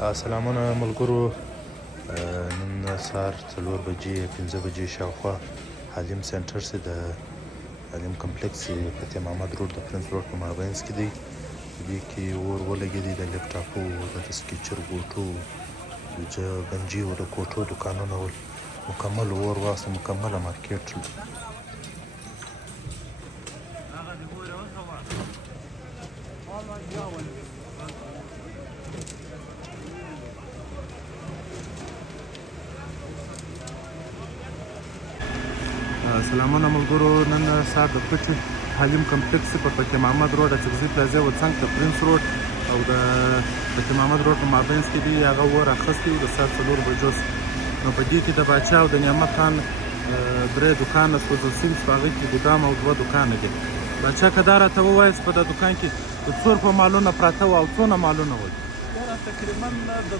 سلامونه ملګرو. نن سهار 4 بجې 5 بجې شاوخوا حلیم سنټر چې د حلیم کمپلیکس فتح محمد روډ د پرنس روډ په مابینځ کې دی. دې کې اور ولګېدی، د لیپټاپو، د سکیچر ګوټو، د ګنجیو، د کوټو دوکانونه ول، مکمل اور واخیسته، مکمله مارکیټ. سلامونه ملګرو. نن سهار د پټ حلیم کمپلیکس په فتح محمد روډ اچکزي پلازا ورڅنګ د پرنس روډ او د فتح محمد روډ په مابینځ کې دی. هغه اور اخیستی و د سهار 4 بجو. نو په دې کې د باچا او د نعمت خان 3 دوکانه سوځل شوي، په هغې کې ګودام او 2 دوکانه دي. باچا که دا راته ووایاست په دا دوکان کې د څو روپه مالونه پراته وو او څونه مالونه ول؟ تقریبا د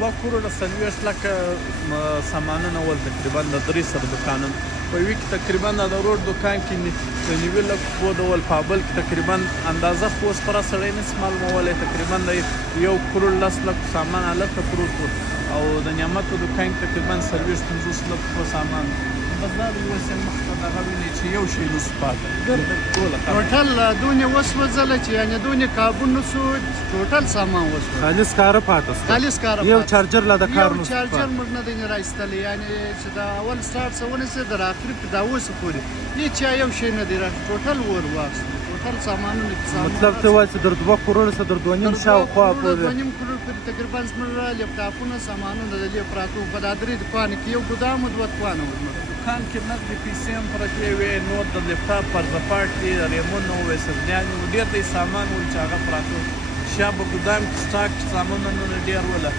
2 کروړه 40 لکه سامانونه ول، تقریبا د 300 دوکانونه په یوه کې. تقریبا د روډ دوکان کې د 90 لکو پو ډول، په بل کې تقریبا اندازه خو اوس پوره سړی نشي معلومولی، تقریبا د 1 کروړ 10 لکو سامان هلته پروت و، او د نعمتو دوکان کې تقریبا 40-50 لکو سامان. بس دا د اوس مخته دغه ویني چې یو شی نسو پاته ټوټل دونې وسوځله چې یعنې دونې کابون نسو، ټوټل سامان وسوځله، خالص کاره پاته سو. خالص کاره یو چارجر لا د کار نسو یو چارجر موږ نه دی راایستلی، یعنې چې د اول سټارټ څه ونیسي د آخري په دا اوسه پورې هېڅ یو شی نه دی راغلی، ټوټل ور واخیستو، ټوټل سامانونه. مطلب ته وایي چې در 2 کروړه څه در 2.5 شاوخوا پورې 2.5 کروړ پورې تقریبا زموږ لیپټاپونه سامانونه د دې پراته وو. په دا 3 دوکانو کې یو ګودام او 2 دوکانه وو. دوکان کې نقدې پیسې هم پرتې وې، نور د لیپټاپ پرزپاټ دي، ریمونه وو، ایسډیانې وو، ډېر دی سامان ول چې هغه پراته وو. شا په ګودام کې سټاک سامانونه ډېر وله،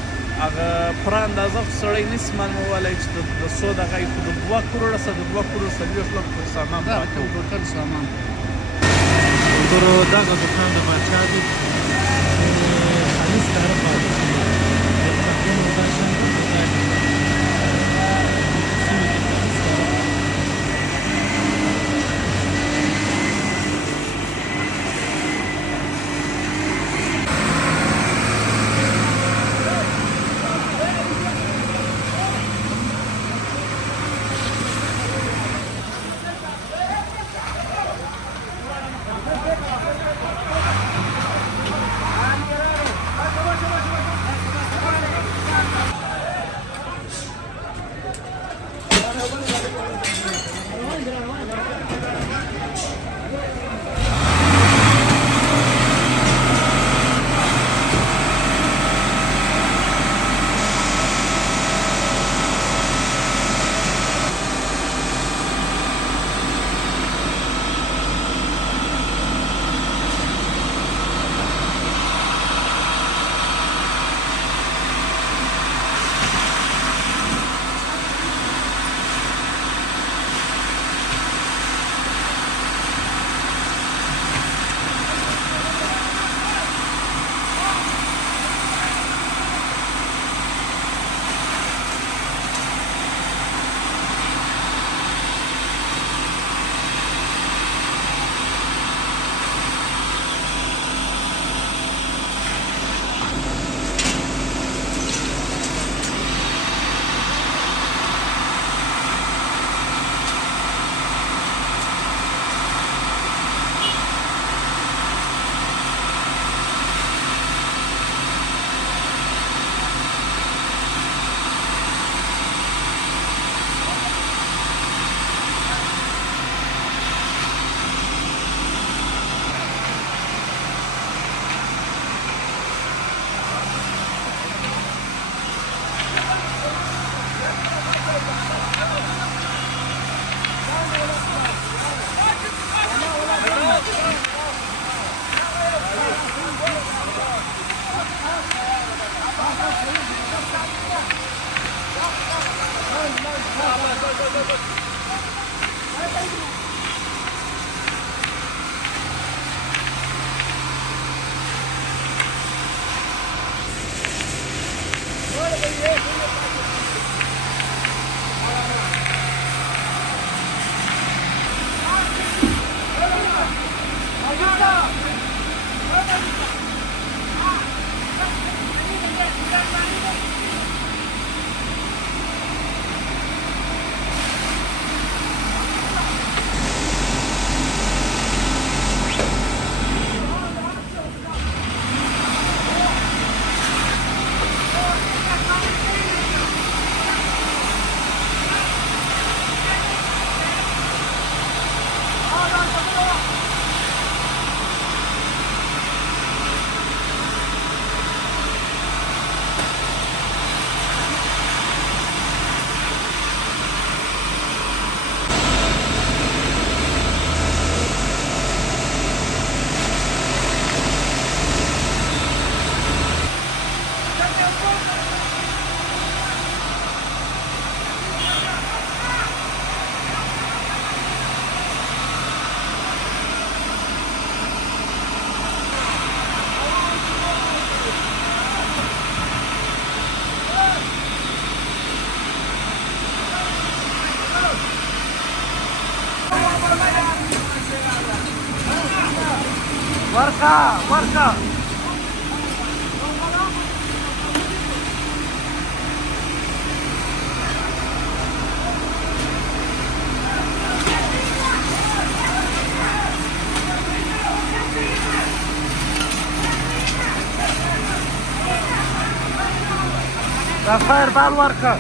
هغه پوره اندازه خو سړی نسي معلومولی چې د څو دغه یې، خو د 2 کروړه څه د 2 کروړ 40 لکو پورې سامان پراته وو، ټوټل سامان. ملګرو دغه دوکان د باچا دی، خالص کاره پاته شوي. ورکا ورکا دا فایر بال ورکا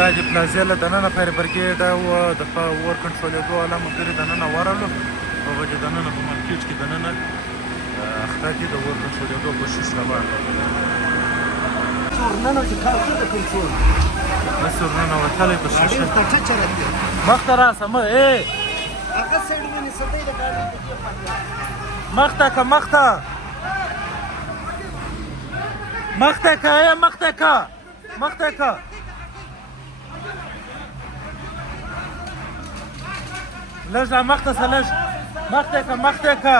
دا د پلازې له دننه فایر برګیډ او د ور کنټرولېدو والا ملګري دننه ورغلو هغه چې دننه په مارکېټ کې دننه اخته کې د ور کنټرولېدو کوشش روان بس ورننه وتلی په شیشه مخته راسه مخته که مخته مخته که مخته که مخته که لږ را مخته سه لږ مخته که مخته که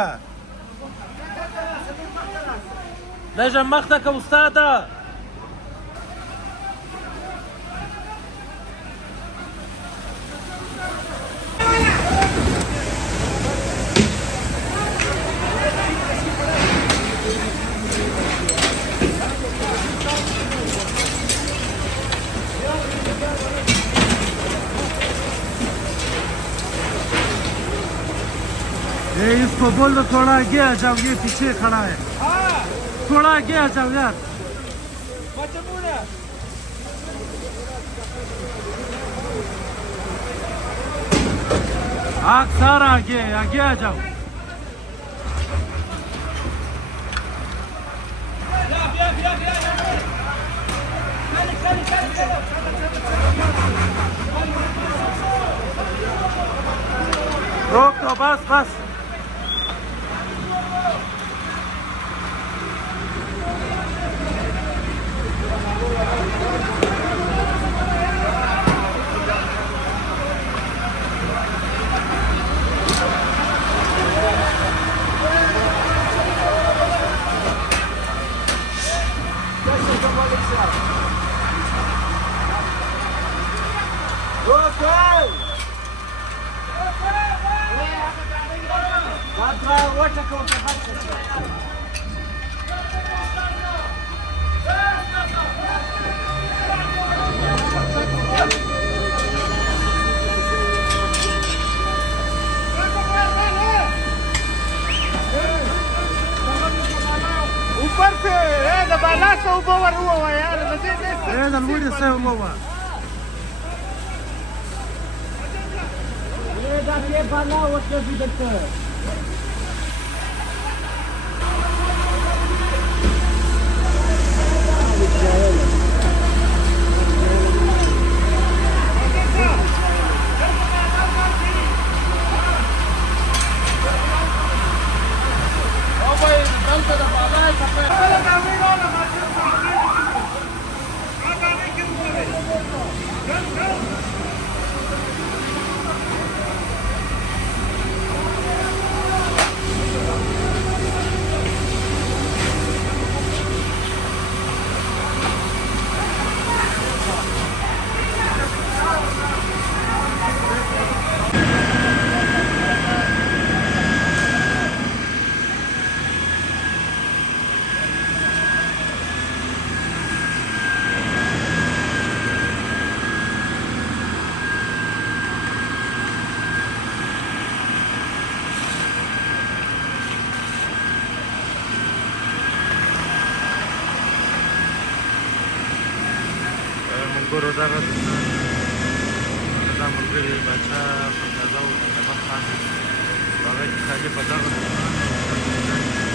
لږ مخته که استاده इसको बोल दो थोड़ा आगे आ जाओ ये पीछे खड़ा है थोड़ा आगे आ जाओ यार आग सारा आगे आ जाओ रोक दो बस बस ऊपर से दबाला से ऊपर हुआ यार नलवड़ी से हुआ ये जाके बाला उसके भी देखते हैं ګورو دغه ملګري باچا خانزاده او محمد خان هغه چې خالي په دغه